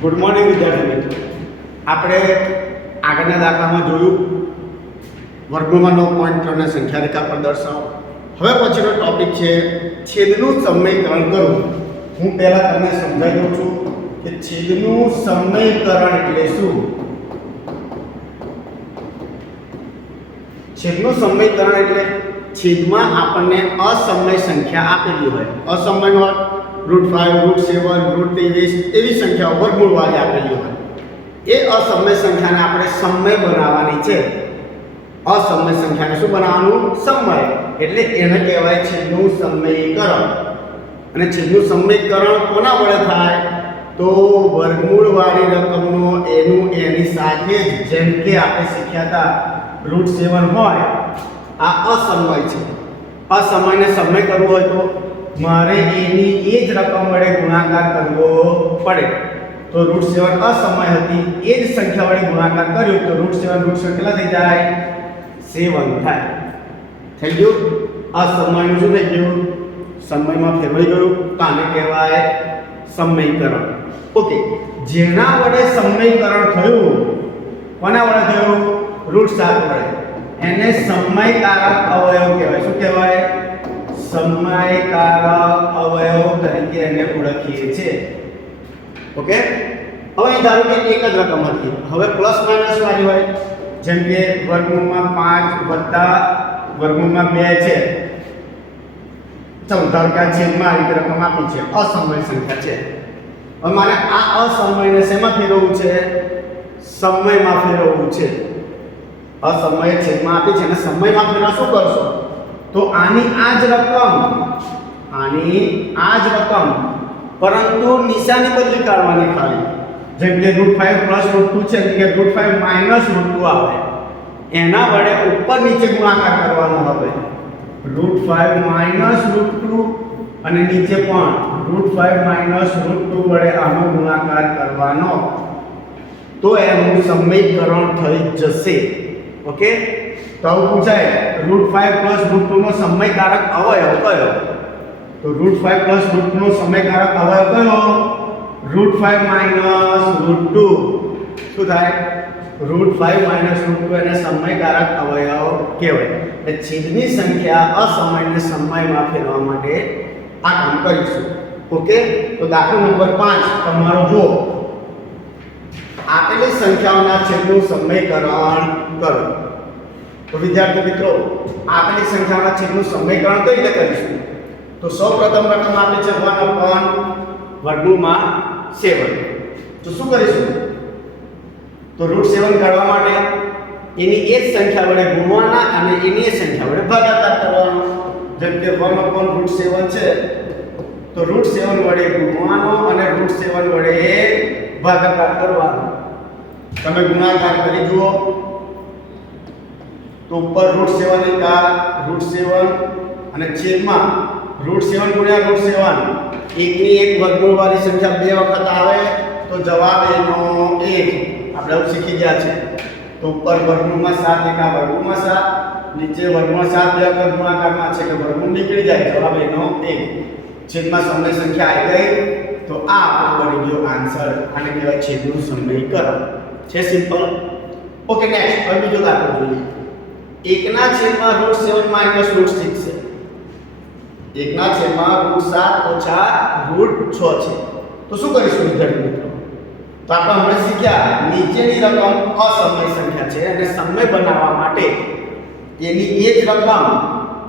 Good morning વિદ્યાર્થી મિત્રો. આપણે આગળના દાખલામાં જોયું વર્ગમૂળમાં 9.3 ને સંખ્યા રેખા પર દર્શાવો. હવે પછીનો ટોપિક છે છેદનું સમીકરણ કરવું. હું પહેલા તમને સમજાવી દઉં છું કે છેદનું સમીકરણ એટલે શું. છેદનું સમીકરણ એટલે છેદમાં આપણને અસમય સંખ્યા આપેલી હોય. અસમય √5 √7 √23 એવી સંખ્યાઓ વર્ગમૂળવાળી આપેલી હોય. એ અસમય સંખ્યાને આપણે સમય બનાવવાની છે. અસમય સંખ્યાને શું બનાવવાનું? સમય. એટલે એને કહેવાય છેદનું સમીકરણ. અને છેદનું સમીકરણ કોના વડે થાય? તો વર્ગમૂળવાળી રકમનો એનું એની સાથે જ, જેમ કે આપણે શીખ્યા હતા √7 હોય, આ અસમય છે. અસમયને સમય કરવો હોય તો મારે એની એ જ રકમ વડે ગુણાકાર કરવો પડે. તો √7 અસમય હતી, એ જ સંખ્યા વડે ગુણાકાર કર્યો તો √7 કેટલા થઈ જાય? 7 થાય. થઈ ગયું? અસમયનું શું થઈ ગયું? સમયમાં ફેરવાઈ ગયું. તો આને કહેવાય સમીકરણ. ઓકે, જેના વડે સમીકરણ થયું, કોના વડે થયું? √7 વડે. એને સમયકારક અવયવ કહેવાય. શું કહેવાય? સમયકારક અવયવ તરીકે એને ઓળખીએ છીએ. ઓકે, હવે ધારો કે એક જ રકમ હતી. હવે પ્લસ માઇનસ વાળી હોય, જેમ કે વર્ગમૂળમાં 5 વત્તા વર્ગમૂળમાં 2 છે. ચાલો ધારો કે આ છેદમાં આ રીતે રકમ આપી છે, અસમય સંખ્યા છે. હવે મારે આ અસમયને શેમાં ફેરવવું છે? સમયમાં ફેરવવું છે. અસમય છેદમાં આપી છે અને સમયમાં ફેરવા શું કરશો? તો આની આ જ રકમ, પરંતુ નિશાની બદલી કાઢવાની ખાલી. જેમ કે √5 + √2 છે, એટલે કે √5 - √2 આવે. એના વડે ઉપર નીચે ગુણાકાર કરવાનો હવે. √5 - √2 અને નીચે પણ √5 - √2 વડે આનો ગુણાકાર કરવાનો. તો એનું સમીકરણ થઈ જશે. ઓકે, તો આવું પૂછાય √5 + √2 નો સમયકારક અવયવ કયો? તો √5 + √2 નો સમયકારક અવયવ કયો? √5 - √2. શું થાય? √5 - √2 એને સમયકારક અવયવ કહેવાય. એટલે છેદની સંખ્યા અસમયને સમયમાં ફેરવવા માટે આ કામ કરીશું. ઓકે, તો દાખલા નંબર 5 તમારો જો આપેલી સંખ્યાઓના છેદનું સમીકરણ કરો. તો વિદ્યાર્થી મિત્રો, આપેલી સંખ્યાઓના છેદનું સમીકરણ કઈ રીતે કરીશું? તો સૌપ્રથમ રકમ આપી છે 1/7. તો શું કરીશું? તો √7 કાઢવા માટે એની એ જ સંખ્યા વડે ગુણવાના અને એની એ સંખ્યા વડે ભાગાકાર કરવાનો. જેમ કે 1/√7 છે, તો √7 વડે ગુણવાનો અને √7 વડે ભાગાકાર કરવાનો. તમે ગુણાકાર કરી જુઓ તો ઉપર √7 * √7 અને છેદમાં √7 * √7, એકની એક વર્ગમૂળવાળી સંખ્યા બે વખત આવે તો જવાબ એનો 1. આપણે હવે શીખી ગયા છે. તો ઉપર વર્ગમૂળમાં 7 * વર્ગમૂળમાં 7, નીચે વર્ગમૂળ 7 બે વખત ગુણાકારમાં છે કે વર્ગમૂળ નીકળી જાય, જવાબ એનો 1. છેદમાં સમય સંખ્યા આવી ગઈ. તો આ આપણો બની ગયો આન્સર. આને કહેવાય છેદનું સમીકરણ. છે સિમ્પલ. ઓકે, નેક્સ્ટ હવે બીજો દાખલો જોઈએ. 1/7 √7 - √6 છે. 1/7 √7 - √6 છે. તો શું કરીશું વિદ્યાર્થી મિત્રો? તો આપણે હમણાં શીખ્યા નીચેની રકમ અસમય સંખ્યા છે અને સમય બનાવવા માટે એની એ જ રકમ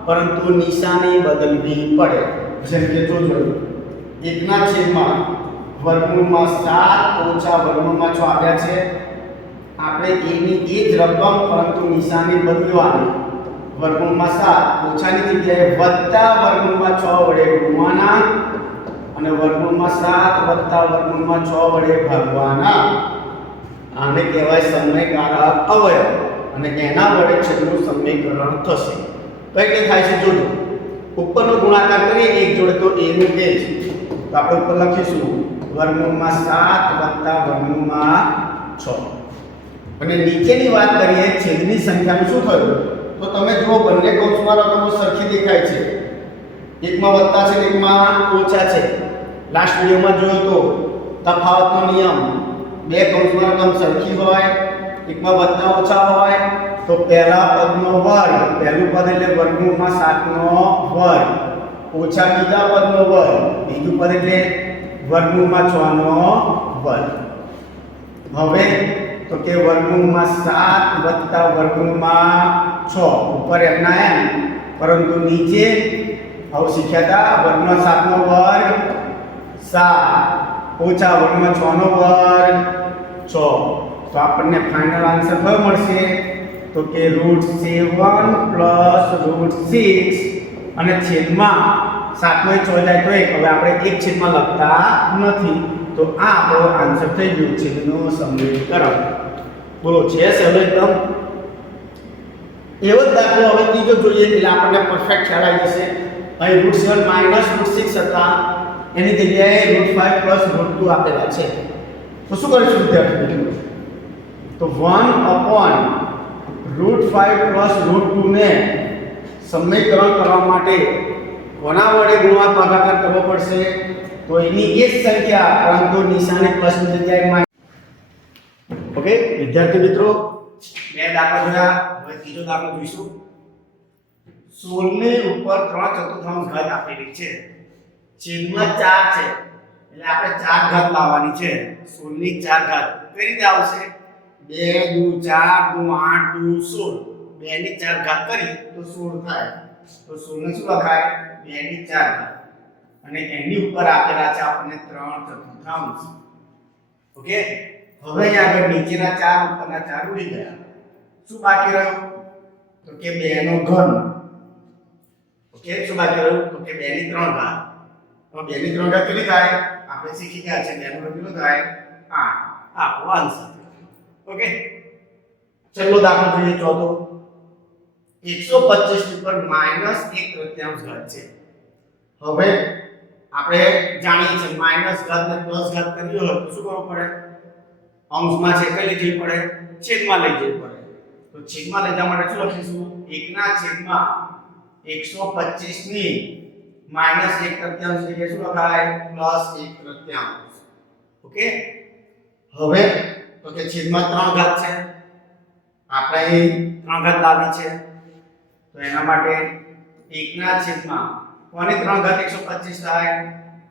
પરંતુ નિશાની બદલવી પડે. જેમ કે જોજો 1/7 વર્ગમૂળમાં 7 - વર્ગમૂળમાં 6 આપ્યા છે. આપણે એની એ જ રકમ પરંતુ નિશાની બદલવાની. વર્ગમૂળમાં 7 ઓછાની જગ્યાએ વત્તા વર્ગમૂળમાં 6 વડે ગુણવાના અને વર્ગમૂળમાં 7 વત્તા વર્ગમૂળમાં 6 વડે ભાગવાના. આને કહેવાય સમયકારક અવયવ અને એના વડે છેદનું સમીકરણ થશે. કઈ રીતે થાય છે જોજો. ઉપરનો ગુણાકાર કરીએ એક જોડે તો એનું એ જ. તો આપણે ઉપર લખીશું વર્ગમૂળમાં 7 વત્તા વર્ગમૂળમાં 6. અને નીચેની વાત કરીએ છેદની સંખ્યાનું શું થયું? તો તમે જુઓ બંને કૌંસમાં રકમો સરખી દેખાય છે. એકમાં વત્તા છે, એકમાં ઓછા છે. લાસ્ટ વિડિયોમાં જોયો તો તફાવતનો નિયમ, બે કૌંસમાં રકમ સરખી હોય, એકમાં વત્તા ઓછા હોય તો પહેલા પદનો વર્ગ, પહેલું પદ એટલે વર્ગમૂળમાં 7 નો વર્ગ ઓછા બીજા પદનો વર્ગ, બીજું પદ એટલે વર્ગમૂળમાં 6 નો વર્ગ. હવે તો કે વર્ગમૂળમાં 7 વત્તા વર્ગમૂળમાં 6 ઉપર એમના એમ, પરંતુ નીચે આવું શીખ્યા હતા વર્ગમાં 7 નો વર્ગ 7 ઓછા વર્ગમાં 6 નો વર્ગ 6. તો આપણને ફાઇનલ આન્સર કયો મળશે? તો કે √7 +√6 અને છેદમાં 7 નો 6 જાય તો 1. હવે આપણે એક છેદમાં લખતા નથી, તો આ આપણો આન્સર થઈ ગયો છેદનો સમીકરણ. બોલો છે સહેલો એકદમ. એવો જ દાખલો હવે ત્રીજો જોઈએ એટલે આપણને પરફેક્ટ ખ્યાલ આવી જશે. અહીં √7 - √6 હતા, એની જગ્યાએ √5 + √2 આપેલા છે. તો શું કરીશું વિદ્યાર્થી મિત્રો? તો 1/√5 + √2 ને સમીકરણ કરવા માટે કોના વડે ગુણાકાર ભાગાકાર કરવો પડશે? તો એની એ જ સંખ્યા પરંતુ નિશાને પ્લસની જગ્યાએ માઇનસ. ઓકે વિદ્યાર્થી મિત્રો, બે દાખલા જોયા, હવે ત્રીજો દાખલો જોઈશું. 16 ની ઉપર 3/4 ઘાત આપેલી છે, છેદમાં 4 છે, એટલે આપણે 4 ઘાત લાવવાની છે. 16 ની 4 ઘાત કઈ રીતે આવશે? 2 × 4 × 8 × 16, 2 ની 4 ઘાત કરી તો 16 થાય. તો 16 ને શું લખાય? 2 ની 4 ઘાત, અને એની ઉપર આપેલા છે આપણને 3/4. ઓકે, હવે આગળ નીચેના 4 ઉપરના 4 ઉડી ગયા. શું બાકી રહ્યું? તો કે 2 નો ઘન. ઓકે, શું બાકી રહ્યું? તો કે 2 ની 3 ઘાત. તો 2 ની 3 ઘાત કેટલી થાય? આપણે શીખી ગયા છે 2 નો ઘન કેટલો થાય? 8. આપણો આન્સર. ઓકે, છેલ્લો દાખલો જોઈએ, ચોથો. 125 ઉપર -1/3 ઘાત છે. હવે આપણે જાણીએ છીએ માઈનસ ઘાત ને પ્લસ ઘાત કરવી હોય તો શું કરવું પડે? અંશમાં છે કઈ લઈ જવી પડે? છેદમાં લઈ જવી પડે. તો છેદમાં લઈ જવા માટે શું લખીશું? 1/125 ની -1/3 એટલે શું લખાય? +1/3. ઓકે, હવે તો કે છેદમાં 3 ઘાત છે, આપણે 3 ઘાત લાવી છે, તો એના માટે 1/, કોની 3 ઘાત 125 થાય?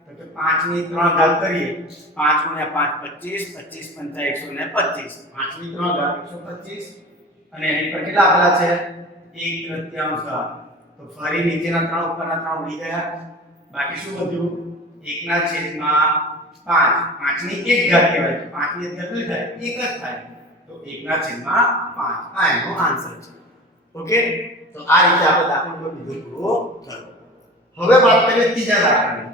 તો કે 5 ની 3 ઘાત કરીએ, 5 × 5 25, 25 × 5 125, 5 ની 3 ઘાત 125, અને એની પર કેટલા આપેલા છે? 1/3 ઘાત. તો ફરી નીચેના 3 ઉપરના 3 ઉડી ગયા, બાકી શું વધ્યું? 1/5. 5 ની 1 ઘાત કહેવાય, તો 5 ની 1 ઘાત કેટલી થાય? 1 જ થાય. તો 1/5 આ એનો આન્સર છે. ઓકે, તો આ રીતે આપણે દાખલો બીજો પૂરો થયો. હવે વાત કરીએ ત્રીજા દાખલાની.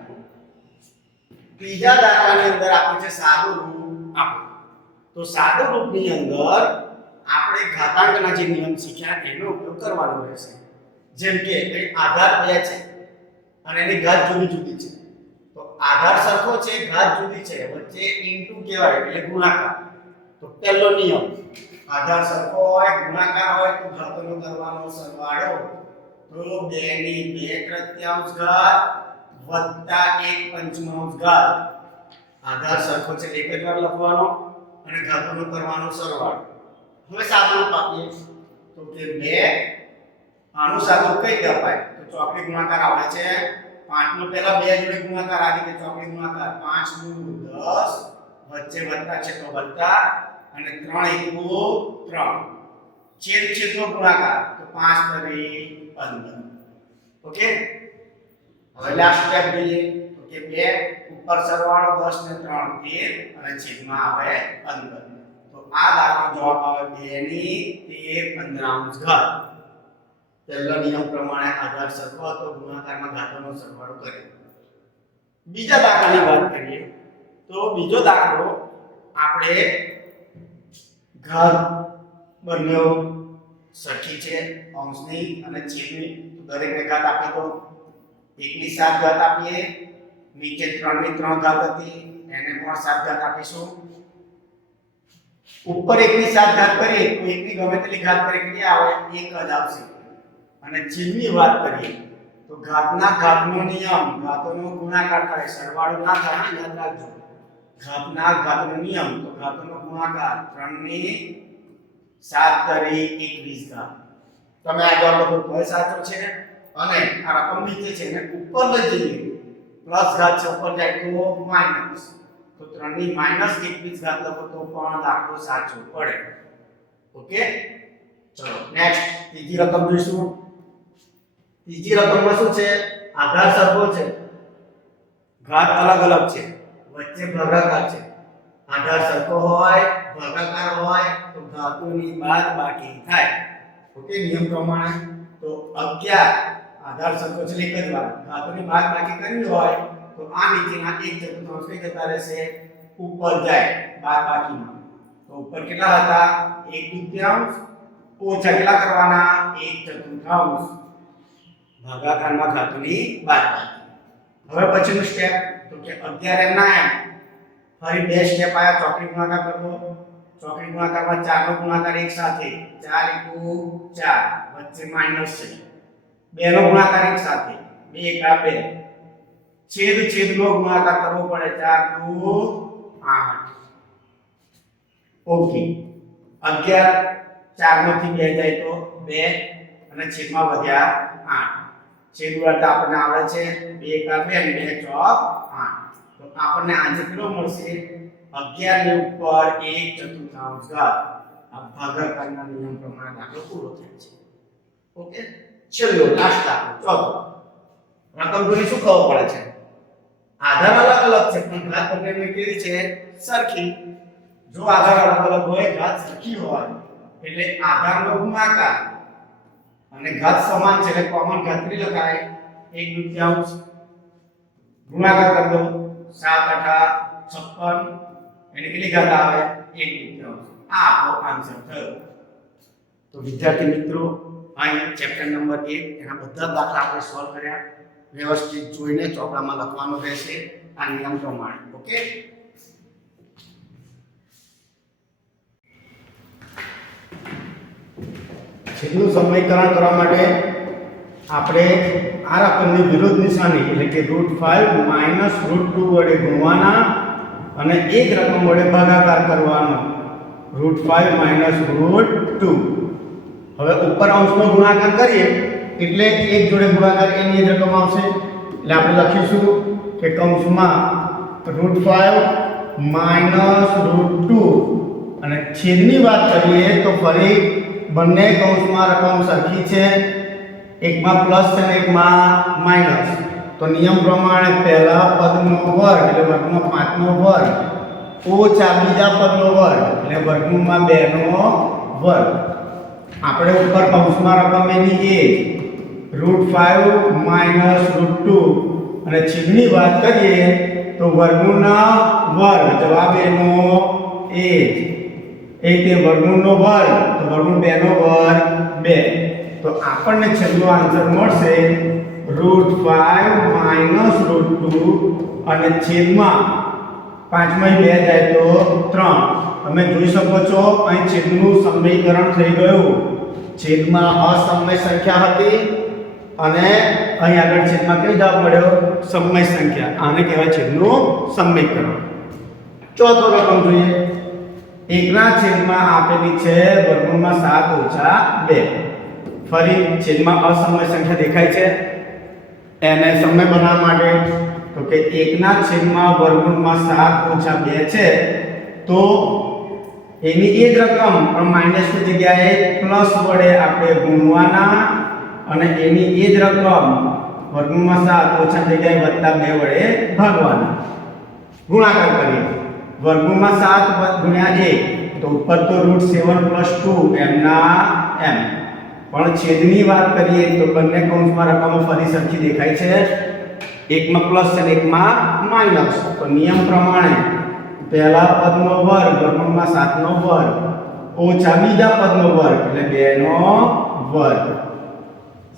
ત્રીજા દાખલાની અંદર આપ્યું છે સાદું રૂપ આપો. તો સાદું રૂપની અંદર આપણે ઘાતાંકના જે નિયમ શીખ્યા એનો ઉપયોગ કરવાનો રહેશે. જેમ કે આધાર 2 છે અને એની ઘાત જુદી જુદી છે. તો આધાર સરખો છે, ઘાત જુદી છે, વચ્ચે ઇન્ટુ કહેવાય એટલે ગુણાકાર. તો પહેલો નિયમ, આધાર સરખો હોય, ગુણાકાર હોય તો ઘાતોનો કરવાનો સરવાળો. તો 2 ની 2/3 ઘાત વત્તા 1/5 ઘાત. આધાર સરખો છે એક જ વાર લખવાનો અને ઘાતોનો કરવાનો સરવાળો. હવે સાદું રૂપ આપીએ તો કે 2, આનું સાદું રૂપ કઈ રીતે અપાય? તો ચોકડી ગુણાકાર આવે છે. 5 નો પહેલા 2 જોડે ગુણાકાર આવી કે ચોકડી ગુણાકાર 5 × 10, વચ્ચે વત્તા છે તો વત્તા, અને 3 × 3, છેદનો ગુણાકાર તો 5 × 15. ઓકે, હવે લાસ્ટ સ્ટેપ જોઈએ તો કે 2 ઉપર સરવાળો 10 ને 3 13 અને છેદમાં આવે 15. તો આ દાખલાનો જવાબ આવે 2 ની 13/15 ઘાત. પહેલા નિયમ પ્રમાણે આધાર સરખો હતો, ગુણાકારમાં ઘાતોનો સરવાળો કર્યો. બીજા દાખલાની વાત કરીએ તો બીજો દાખલો આપણે ઘાત બંને સરખી છે, અંશની અને છેદની. તો દરેકને ઘાત આપી દો. 1 ની 7 ઘાત આપીએ, નીચે 3 ની 3 ઘાત હતી એને પણ 7 ઘાત આપીશું. ઉપર 1 ની 7 ઘાત કરીએ તો 1 ની ગમે તેટલી ઘાત કરીએ કેટલી આવે? 1 જ આવશે. અને છેદની વાત કરીએ તો ઘાતના ઘાતનો નિયમ, ઘાતોનો ગુણાકાર થાય, સરવાળો ના થાય, યાદ રાખજો. ઘાતના ઘાતનો નિયમ તો ઘાતનો ગુણાકાર 3 ની 7 તરી 21 ઘાત. તમે આ જવાબ લખો તો સાચો છે અને આ રકમ નીચે છે ને ઉપર લઈ જઈએ પ્લસ ઘાત છે ઉપર જાય તો માઈનસ તો 3 ની -21 ઘાત લખો તો પણ દાખલો સાચો પડે. ઓકે ચલો નેક્સ્ટ ત્રીજી રકમ જોઈશું. ત્રીજી રકમમાં શું છે આધાર સરખો છે ઘાત અલગ અલગ છે વચ્ચે ભાગાકાર છે. આધાર સરખો હોય ભાગાકાર હોય તો ઘાતોની બાદબાકી થાય. ઓકે નિયમ પ્રમાણે તો 11 આધાર સરખો છે એક જ વાર ઘાતોની બાદબાકી કરવી હોય તો આ નીચેના 1/4 કઈ જતા રહેશે ઉપર જાય બાદબાકીમાં. તો ઉપર કેટલા હતા 1/2 ઓછા કેટલા કરવાના 1/4 ભાગાકારમાં ઘાતોની બાદબાકી. હવે પછીનું સ્ટેપ તો કે 11 ના m ફરી બે સ્ટેપ આયા ચોકડી ગુણાકાર કરવો. ચોકડી ગુણાકારમાં 4 નો ગુણાકાર એક સાથે 4 * 4 વચ્ચે માઈનસ છે 2 નો ગુણાકાર એક સાથે 2 * 2 છેદ છેદનો ગુણાકાર કરવો પડે 4 * 8. ઓકે 11 4 માંથી 2 જાય તો 2 અને છેદમાં વધ્યા 8. છેદ ઉડાડતા આપણને આવડે છે 2 * 2 2 * 8. તો આપણને આન્સર કેટલો મળશે 11 ની ઉપર 1/4 ઘાત. આ ભાગાકારના નિયમ પ્રમાણે દાખલો પૂરો થાય છે. ઓકે ચલો લાસ્ટ દાખલો ચોથો. રકમ જોઈને શું ખબર પડે છે આધાર અલગ અલગ છે પણ ઘાત બંનેની કેવી છે સરખી. જો આધાર અલગ અલગ હોય ઘાત સરખી હોય એટલે આધારનો ગુણાકાર અને ઘાત સમાન છે એટલે કોમન ઘાત કેટલી લખાય 1/2 ગુણાકાર કરી દો 7 * 8 56 એટલે કેટલી ઘાત આવે 1/2. આ આપણો આન્સર થયો. તો વિદ્યાર્થી મિત્રો અહીં ચેપ્ટર નંબર 1 એના બધા દાખલા આપણે સોલ્વ કર્યા. વ્યવસ્થિત જોઈને ચોપડામાં લખવાનું રહેશે આ નિયમ પ્રમાણે. ઓકે છેદનું સમીકરણ કરવા માટે આપણે આ રકમની વિરુદ્ધ નિશાની એટલે કે √5 - √2 વડે ગુણવાના અને એક રકમ વડે ભાગાકાર કરવાનો √5 - √2. હવે ઉપર અંશનો ગુણાકાર કરીએ એટલે એક જોડે ગુણાકાર એની જ રકમ આવશે એટલે આપણે લખીશું કે કૌંસમાં √5 - √2 અને છેદની વાત કરીએ તો ફરી બંને કૌંસમાં રકમ સરખી છે એકમાં પ્લસ છે અને એકમાં માઈનસ. તો નિયમ પ્રમાણે પહેલા પદનો વર્ગ એટલે વર્ગમાં 5 નો વર્ગ ઓછા બીજા પદનો વર્ગ એટલે વર્ગમૂળમાં 2 નો વર્ગ. આપણે ઉપર કૌંસમાં રકમ એની એ √5 - √2 અને છેદની વાત કરીએ તો વર્ગમૂળના વર્ગ જવાબ એનો એ તે વર્ગમૂળનો વર્ગ તો વર્ગમૂળ 2 નો વર્ગ 2. તો આપણને છેલ્લો આન્સર મળશે √5 - √2 અને છેદમાં 5 માં 2 જાય તો 3. તમે જોઈ શકો છો અહીં છેદનું સમીકરણ થઈ ગયું. છેદમાં અસમય સંખ્યા હતી અને અહીં આગળ છેદમાં કઈ જવાબ મળ્યો સમય સંખ્યા. આને કહેવાય છેદનું સમીકરણ. ચોથો રકમ જોઈએ. 1 ના છેદમાં આપેલી છે વર્ગમૂળમાં 7 - 2. ફરી છેદમાં અસમય સંખ્યા દેખાય છે એને સમય બનાવવા માટે તો કે 1 ના છેદમાં વર્ગમૂળમાં 7 - 2 છે તો એની એ જ રકમ પણ માઈનસની જગ્યાએ પ્લસ વડે આપણે ગુણવાના અને એની એ જ રકમ વર્ગમૂળમાં 7 ઓછા જગ્યાએ વત્તા 2 વડે ભાગવાના. ગુણાકાર કરીએ વર્ગમૂળમાં 7 ગુણ્યા 1 તો ઉપર તો √7 + 2 એમના એમ. પણ છેદની વાત કરીએ તો બંને કૌંસમાં રકમો ફરી સરખી દેખાય છે એકમાં પ્લસ અને એકમાં માઈનસ. તો નિયમ પ્રમાણે પહેલા પદનો વર્ગ વર્ગમૂળમાં 7 નો વર્ગ ઓછા બીજા પદનો વર્ગ એટલે 2 નો વર્ગ.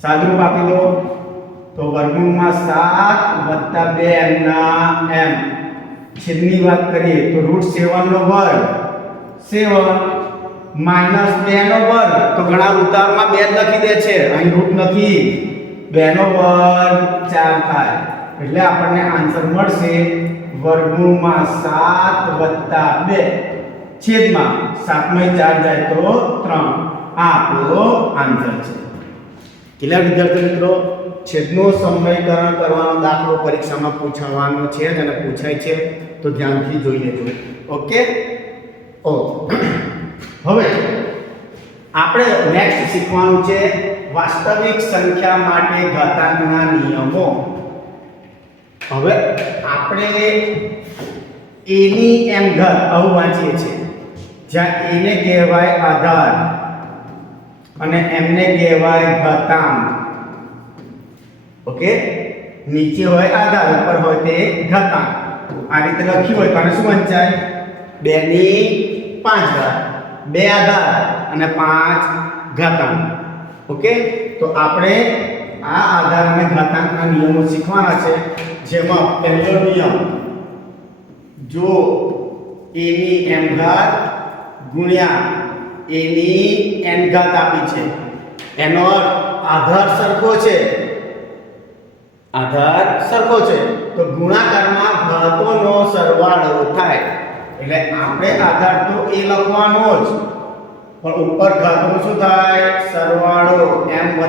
સાદુરૂપ આપી દો તો વર્ગમૂળમાં 7 + 2 એમના એમ. છેદની વાત કરીએ તો √7 નો વર્ગ 7 -2 નો વર્ગ તો ઘણા ઉતાવળમાં 2 જ લખી દે છે અહીં રૂટ નથી 2 નો વર્ગ 4 થાય એટલે આપણને આન્સર મળશે વર્ગમૂળમાં 7 + 2 છેદમાં 7 માં 4 જાય તો 3. આ આપણો આન્સર છે. કેટલા વિદ્યાર્થી મિત્રો, છેદનું સમીકરણ કરવાનો દાખલો પરીક્ષામાં પૂછવાનો છે અને પૂછાય છે, તો ધ્યાનથી જોઈ લેજો. ઓકે. હવે આપણે નેક્સ્ટ શીખવાનું છે વાસ્તવિક સંખ્યા માટે ઘાતાંકના નિયમો. હવે આપણે a ની m ઘાત આવું વાંચીએ છીએ, જ્યાં a ને કહેવાય આધાર અને m ને કહેવાય ઘાતાંક. ઓકે, નીચે હોય આધાર, ઉપર હોય તે ઘાતાંક. આ રીતે લખ્યું હોય તો આને શું વંચાય? 2 ની 5 ઘાત, 2 આધાર અને 5 ઘાતાંક. ઓકે, તો આપણે આ આધાર અને ઘાતાંકના નિયમો શીખવાના છે, જેમાં પહેલો નિયમ, જો a ની m ઘાત ગુણ્યા a ની n ઘાત આપી છે, એનો અર્થ આધાર સરખો છે, આધાર સરખો છે તો ગુણાકારમાં ઘાતોનો સરવાળો થાય. એટલે આપણે આધાર તો a લખવાનો જ, પણ ઉપર ઘાતોનો શું થાય? સરવાળો m +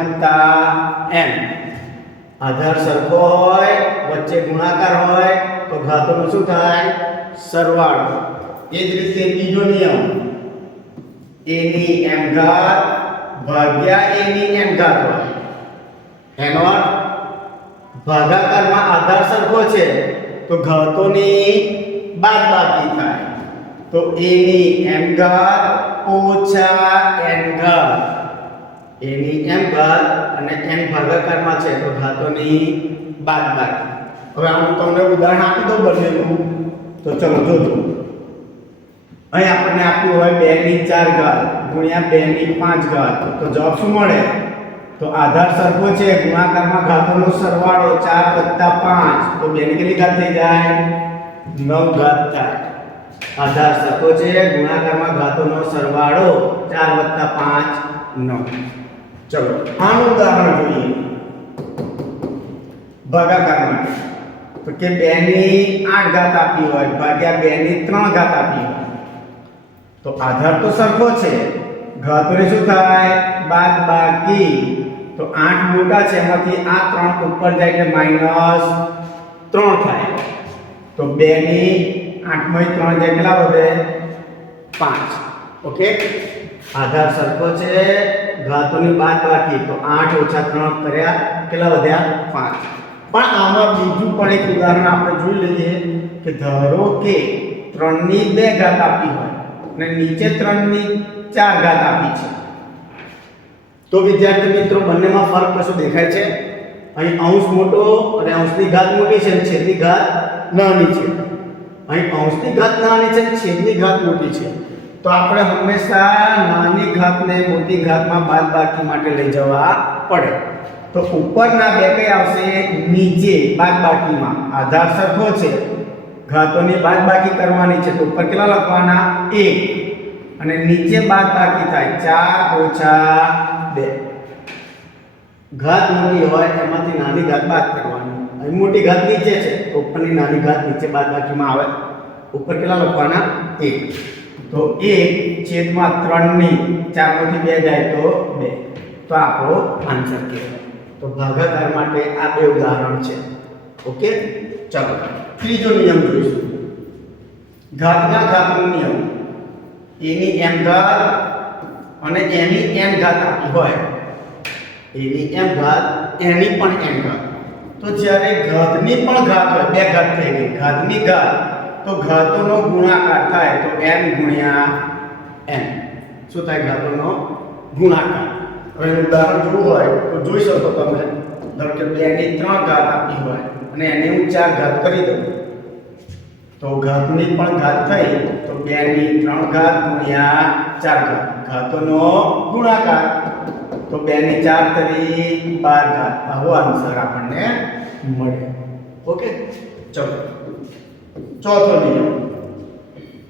n. આધાર સરખો હોય, વચ્ચે ગુણાકાર હોય તો ઘાતોનો શું થાય? સરવાળો. એ જ રીતે બીજો નિયમ, a ની m ઘાત ભાગ્યા a ની n ઘાત હોય, એનો અર્થ ભાગાકારમાં આધાર સરખો છે તો ઘાતોની બાદબાકી થાય, તો a ની m ઘાત ઓછા n ઘાત, a ની m ઘાત અને n ભાગાકારમાં છે તો ઘાતોની બાદબાકી. હવે આનું તમને ઉદાહરણ આપી દઉં બંનેનું, તો ચલો જોજો. અહીં આપણને આપ્યું હોય 2 ની 4 ઘાત ગુણ્યા 2 ની 5 ઘાત, તો જવાબ શું મળે? તો આધાર સરખો છે, ગુણાકારમાં ઘાતોનો સરવાળો 4 + 5, તો 2 ની કેટલી ઘાત થઈ જાય? 9 ઘાત થાય. આધાર સરખો છે, ગુણાકારમાં ઘાતોનો સરવાળો 4 + 5 9. ચલો આનું ઉદાહરણ જોઈએ ભાગાકાર માટે. તો કે 2 ની 8 ઘાત આપી હોય ભાગ્યા 2 ની 3 ઘાત આપી હોય, તો આધાર તો સરખો છે, ઘાતોને શું થાય? બાદબાકી. તો 8 મોટા છે, એમાંથી આ 3 ઉપર જાય એટલે -3 થાય. તો 2 ની 8 માંથી 3 જાય કેટલા વધે? 5. ઓકે, આધાર સરખો છે, ઘાતોની બાદબાકી, તો 8 - 3 કર્યા કેટલા વધ્યા? 5. પણ આમાં બીજું પણ એક ઉદાહરણ આપણે જોઈ લઈએ કે ધારો કે 3 ની 2 ઘાત આપી હોય અને નીચે 3 ની 4 ઘાત આપી છે, તો વિદ્યાર્થી મિત્રો બંનેમાં ફરક કશું દેખાય છે? અહીં અંશ મોટો અને અંશની ઘાત મોટી છે અને છેદની ઘાત નાની છે. અહીં અંશની ઘાત નાની છે અને છેદની ઘાત મોટી છે, તો આપણે હંમેશા નાની ઘાતને મોટી ઘાતમાં બાદબાકી માટે લઈ જવા પડે. તો ઉપરના બે કઈ આવશે? નીચે બાદબાકીમાં. આધાર સરખો છે, ઘાતોની બાદબાકી કરવાની છે, તો ઉપર કેટલા લખવાના? 1 અને નીચે બાદબાકી થાય 4 - 2. ઘાત મોટી હોય એમાંથી નાની ઘાત બાદ કરવાની. અહીં મોટી ઘાત નીચે છે તો ઉપરની નાની ઘાત નીચે બાદબાકીમાં આવે, ઉપર કેટલા લખવાના? 1. તો 1/3 ની 4 માંથી 2 જાય તો 2. તો આપણો આન્સર કહેવાય. તો ભાગાકાર માટે આ બે ઉદાહરણ છે. ઓકે, ચાલો ત્રીજો નિયમ જોઈશું, ઘાતના ઘાતનો નિયમ. a ની m ઘાત અને a ની n ઘાત આપી હોય, a ની m ઘાત એની પણ n ઘાત, તો જ્યારે ઘાતની પણ ઘાત હોય, બે ઘાત થઈ ગઈ, ઘાતની ઘાત, તો ઘાતોનો ગુણાકાર થાય તો m ગુણ્યા n. શું થાય? ઘાતોનો ગુણાકાર. હવે ઉદાહરણ જોવું હોય તો જોઈ શકો તમે. ધારો કે 2 ની 3 ઘાત આપી હોય અને એને હું 4 ઘાત કરી દઉં, તો ઘાતની પણ ઘાત થઈ તો 2 ની 3 ઘાત ગુણ્યા 4 ઘાત, ઘાતોનો ગુણાકાર, તો 2 ની 4 કરી 12 ઘાત. આવો આન્સર આપણને મળે. ઓકે, ચલો ચોથો નિયમ,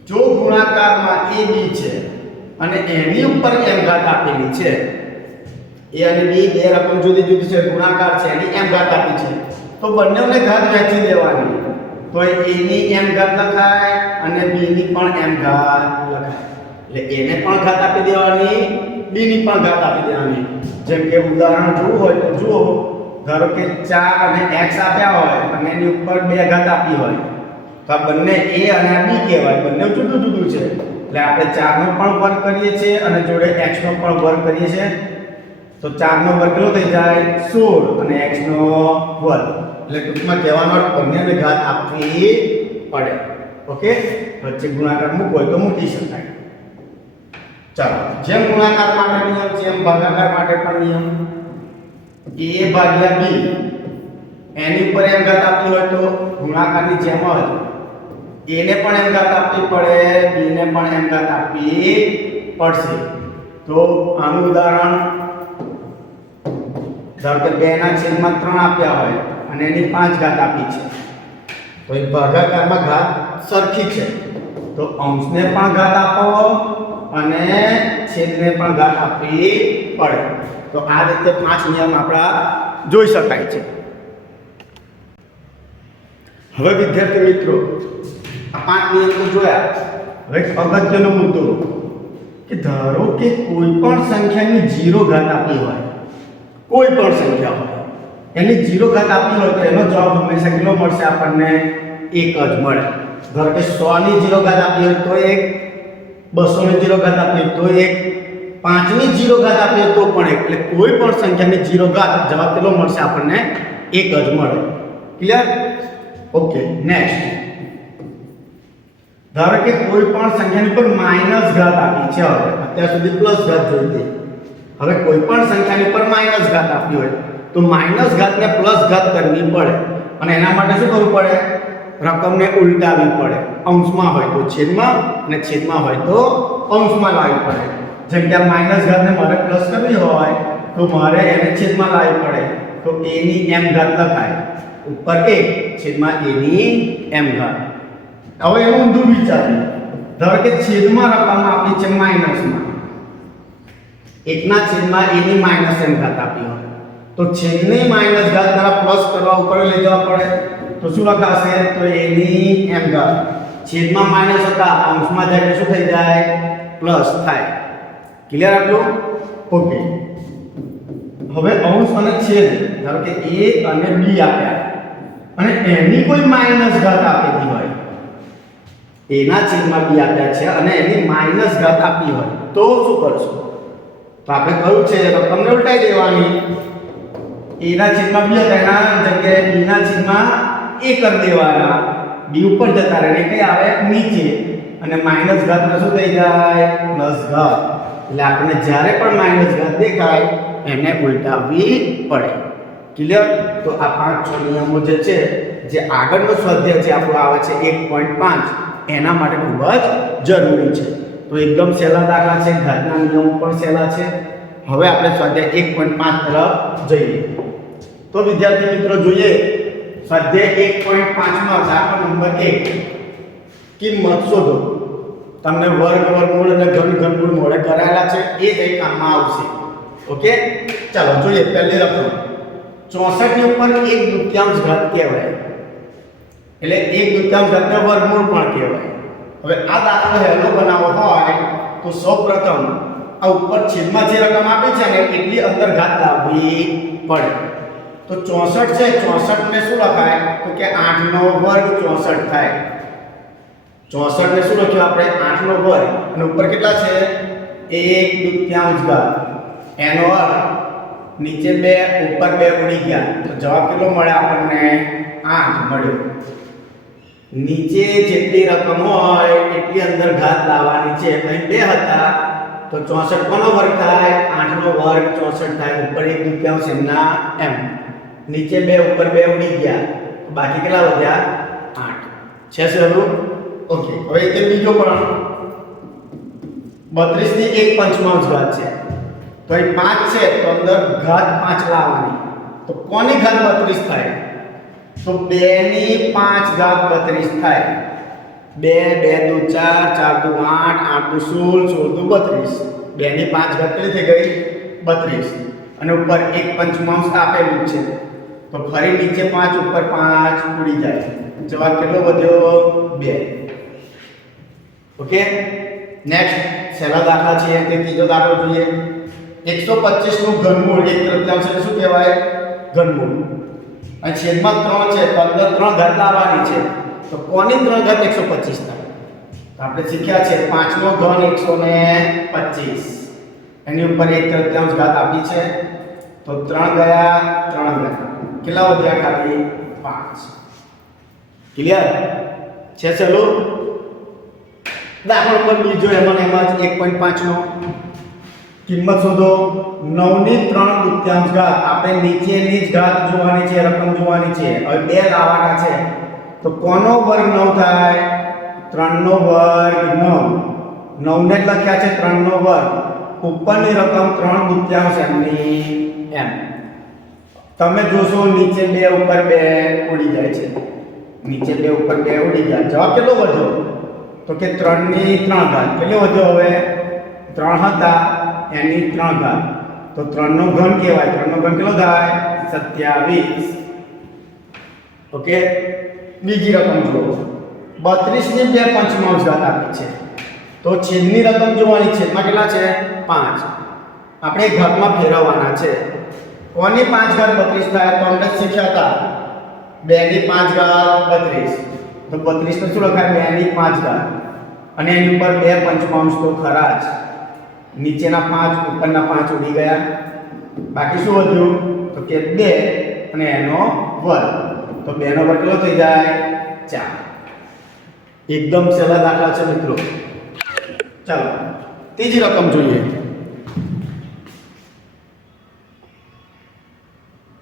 જો ગુણાકારમાં ab છે અને એની ઉપર m ઘાત આપેલી છે, a અને b બે રકમ જુદી જુદી છે, ગુણાકાર છે, એની m ઘાત આપી છે, તો તો બંનેને ઘાત વહેંચી દેવાની, તો a ની m ઘાત લખાય અને b ની પણ m ઘાત લખાય. એટલે a ને પણ ઘાત આપી દેવાની, b ની પણ ઘાત આપી દેવાની. જેમ કે ઉદાહરણ જોવું હોય તો જુઓ, ધારો કે 4 અને x આપ્યા હોય અને એની ઉપર 2 ઘાત આપી હોય, તો આ બંને a અને b કહેવાય, બંને જુદું જુદું છે. એટલે આપણે 4 નો પણ વર્ગ કરીએ છીએ અને જોડે x નો પણ વર્ગ કરીએ છીએ. તો 4 નો વર્ગ કેટલો થઈ જાય? 16 અને x નો વર્ગ. એટલે ટૂંકમાં કહેવાનો અર્થ બંનેને ઘાત આપવી પડે. ઓકે, વચ્ચે ગુણાકાર મૂકવો હોય તો મૂકી શકાય. ચાલો, જેમ ગુણાકાર માટે નિયમ છે એમ ભાગાકાર માટે પણ નિયમ. a ભાગ્યા b એની ઉપર m ઘાત આપી હોય તો ગુણાકારની જેમ જ a ને પણ m ઘાત આપવી પડે, b ને પણ m ઘાત આપવી પડશે. તો આનું ઉદાહરણ ધારો કે 2 ના છેદમાં 3 આપ્યા હોય અને એની 5 ઘાત આપી છે, તો એ ભાગાકારમાં ઘાત સરખી છે, તો અંશને પણ ઘાત આપો અને છેદને પણ ઘાત આપવી પડે. તો આ રીતે 5 નિયમ આપણા જોઈ શકાય છે. હવે વિદ્યાર્થી મિત્રો, આ 5 નિયમ તો જોયા. હવે એક અગત્યનો મુદ્દો કે ધારો કે કોઈ પણ સંખ્યાની 0 ઘાત આપી હોય, કોઈ પણ સંખ્યા હોય એની 0 ઘાત આપી હોય તો એનો જવાબ હંમેશા કેટલો મળશે? આપણને 1 જ મળે. ધારો કે 100 ની 0 ઘાત આપી હોય તો 1, 200 ની 0 ઘાત આપી હોય તો 1, 5 ની 0 ઘાત આપી હોય તો પણ 1. એટલે કોઈ પણ સંખ્યાની 0 ઘાત જવાબ કેટલો મળશે? આપણને 1 જ મળે. ક્લિયર? Okay, next. ધારો કે કોઈ પણ સંખ્યાની પર માઈનસ ઘાત આપી છે, હવે અત્યાર સુધી પ્લસ ઘાત જોઈ હતી, હવે કોઈ પણ સંખ્યાની પર માઈનસ ઘાત આપી હોય તો માઈનસ ઘાતને પ્લસ ઘાત કરવી પડે. અને એના માટે શું કરવું પડે? રકમને ઉલટાવવી પડે. અંશમાં હોય તો છેદમાં અને છેદમાં હોય તો અંશમાં લાવવી પડે. જેમ કે આ માઈનસ ઘાતને મારે પ્લસ કરવી હોય તો મારે એને છેદમાં લાવવી પડે. તો a ની m ઘાત લખાય, ઉપર 1 છેદમાં a ની m ઘાત. હવે એનું ઊંધું વિચારીએ. ધારો કે છેદમાં રકમ આપી છે માઈનસમાં, 1 ના છેદમાં a ની માઈનસ m ઘાત આપી હોય તો છેદની માઈનસ ઘાત દ્વારા પ્લસ કરવા ઉપર લઈ જવા પડે. તો શું લખાશે? તો a ની m ઘાત છેદમાં માઈનસ હતા, અંશમાં જાય શું થઈ જાય? પ્લસ થાય. ક્લિયર આટલું? ઓકે. હવે અંશ અને છેદ, ધારો કે a અને b આપ્યા અને એની કોઈ માઈનસ ઘાત આપેલી હોય, a ના છેદમાં b આપ્યા છે અને એની માઈનસ ઘાત આપી હોય તો શું કરશો? તો આપણે કહ્યું છે રકમને ઉલટાઈ દેવાની. a ના છેદમાં b હતા એના જગ્યાએ b ના છેદમાં a કરી દેવાના. b ઉપર જતા રહે, કઈ આવે? નીચે. અને માઈનસ ઘાતમાં શું થઈ જાય? પ્લસ ઘાત. એટલે આપણે જ્યારે પણ માઈનસ ઘાત દેખાય એને ઉલટાવવી પડે. ક્લિયર? તો આ 5-6 નિયમો જે છે, જે આગળનો સ્વાધ્યાય જે આપણો આવે છે 1.5, એના માટે ખૂબ જ જરૂરી છે. તો એકદમ સહેલા દાખલા છે, ઘાતના નિયમો પણ સહેલા છે. હવે આપણે સ્વાધ્યાય 1.5 તરફ જઈએ. તો વિદ્યાર્થી મિત્રો જોઈએ સ્વાધ્યાય 1.5 માં દાખલા નંબર 1, કિંમત શોધો. તમને વર્ગ, વર્ગમૂળ અને ઘન, ઘનમૂળ મોડે કરાયેલા છે, એ જ અહીં કામમાં આવશે. ઓકે, ચાલો જોઈએ. પહેલી રકમ 64 ની ઉપર 1/2 ઘાત કહેવાય, એટલે 1/2 ઘાતને વર્ગમૂળ પણ કહેવાય. હવે આ દાખલો હેલો બનાવવો હોય તો સૌપ્રથમ આ ઉપર છેદમાં જે રકમ આપી છે ને એટલી અંદર ઘાત લાવવી પડે. તો 64 છે, 64 ને શું લખાય? તો કે 8 નો વર્ગ 64 થાય. 64 ને શું લખ્યું આપણે? 8 નો વર્ગ અને ઉપર કેટલા છે? 1/2 ઘાત. એનો અર્થ નીચે 2 ઉપર 2 ઉડી ગયા તો જવાબ કેટલો મળે આપણને? 8 મળ્યો. નીચે જેટલી રકમ હોય એટલી અંદર ઘાત લાવવાની છે. અહીં 2 હતા તો 64 કોનો વર્ગ થાય? 8 નો વર્ગ 64 થાય. ઉપર 1/2 એમના એમ. નીચે 2 ઉપર 2 ઉડી ગયા, બાકી કેટલા વધ્યા? 8. છે સહેલું? ઓકે. હવે તે બીજો પણ 32 ની 1/5 ઘાત છે. તો અહીં 5 છે તો અંદર ઘાત 5 લાવવાની. તો કોની ઘાત 32 થાય? તો 2 ની 5 ઘાત 32 થાય. 2 2 દુ 4 4 દુ 8 8 દુ 16 16 દુ 32. 2 ની 5 ઘાત કેટલી થઈ ગઈ? 32. અને ઉપર 1/5 આપેલું છે તો ફરી નીચે 5 ઉપર 5 ઉડી જાય. જવાબ કેટલો વધ્યો? 2. ઓકે, નેક્સ્ટ છેલ્લા દાખલા છે તે ત્રીજો દાખલો જોઈએ. 125 નું ઘનમૂળ એક તૃતીયાંશ એટલે શું કહેવાય? ઘનમૂળ. અને છેદમાં 3 છે તો અંદર 3 ઘાત લાવવાની છે. તો કોની 3 ઘાત 125 થાય? તો આપણે શીખ્યા છે 5 નો ઘન 125. એની ઉપર એક તૃતીયાંશ ઘાત આપી છે. તો 3 ગયા 3 ગયા. કેટલા વધ્યા? ખાલી 5. ક્લિયર છે? ચલો દાખલો નંબર બીજો એમાં જ 1.5 નો કિંમત શોધો. 9 ની 3 દૂત્યાંશ ઘાત. આપણે નીચેની જ ઘાત જોવાની છે, રકમ જોવાની છે. હવે 2 લાવવાના છે. તો કોનો વર્ગ 9 થાય? 3 નો વર્ગ 9. 9 ને લખ્યા છે 3 નો વર્ગ. ઉપરની રકમ 3 દૂત્યાંશ એમની એમ. તમે જોશો નીચે 2 ઉપર 2 ઉડી જાય છે. નીચે 2 ઉપર 2 ઉડી જાય. જવાબ કેટલો વધ્યો? તો કે 3 ની 3 ઘાત. કેટલો વધ્યો? હવે 3 હતા એની 3 ઘાત. તો 3 નો ઘન કહેવાય. 3 નો ઘન કેટલો થાય? 27. ઓકે, બીજી રકમ જુઓ. 32 ની 2 પંચમાંશ ઘાત આપી છે. તો છેદની રકમ જોવાની. છેદમાં કેટલા છે? 5. આપણે ઘાતમાં ફેરવવાના છે. કોની 5 ઘાત 32 થાય? તો આપણે શીખ્યા હતા 2 ની 5 ઘાત 32. તો 32 તો શું લખાય? 2 ની 5 ઘાત. અને એની ઉપર 2 પંચમાંશ તો ખરા જ. નીચેના 5 ઉપરના 5 ઉડી ગયા. બાકી શું વધ્યું? તો કે 2 અને એનો વર્ગ. તો 2 નો વર્ગ કેટલો થઈ જાય? 4. એકદમ સહેલા દાખલા છે મિત્રો. ચાલો ત્રીજી રકમ જોઈએ.